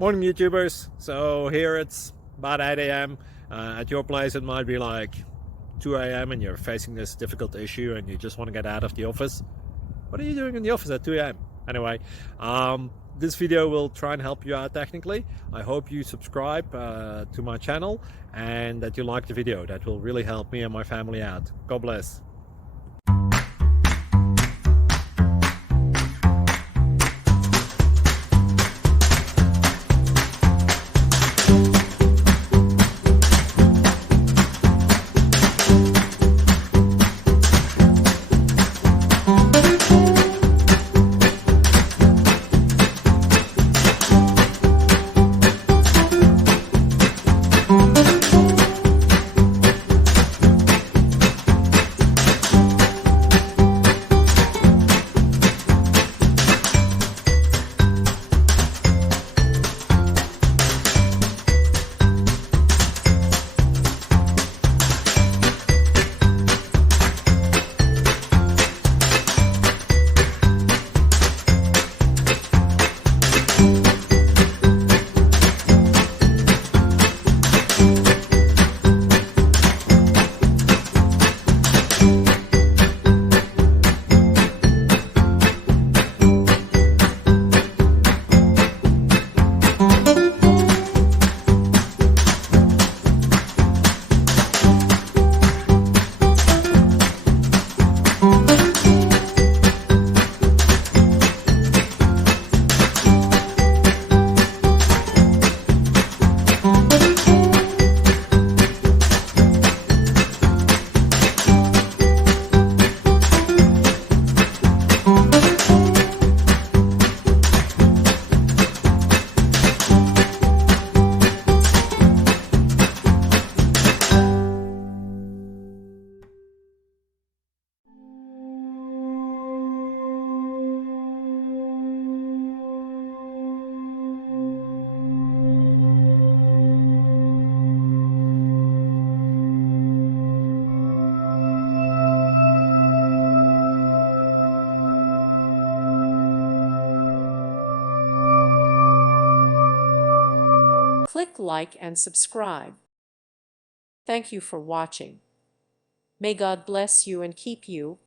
Morning YouTubers. So here it's about 8 a.m. At your place it might be like 2 a.m. and you're facing this difficult issue and you just want to get out of the office. What are you doing in the office at 2 a.m.? Anyway, this video will try and help you out technically. I hope you subscribe to my channel and that you like the video. That will really help me and my family out. God bless. Click like and subscribe. Thank you for watching. May God bless you and keep you.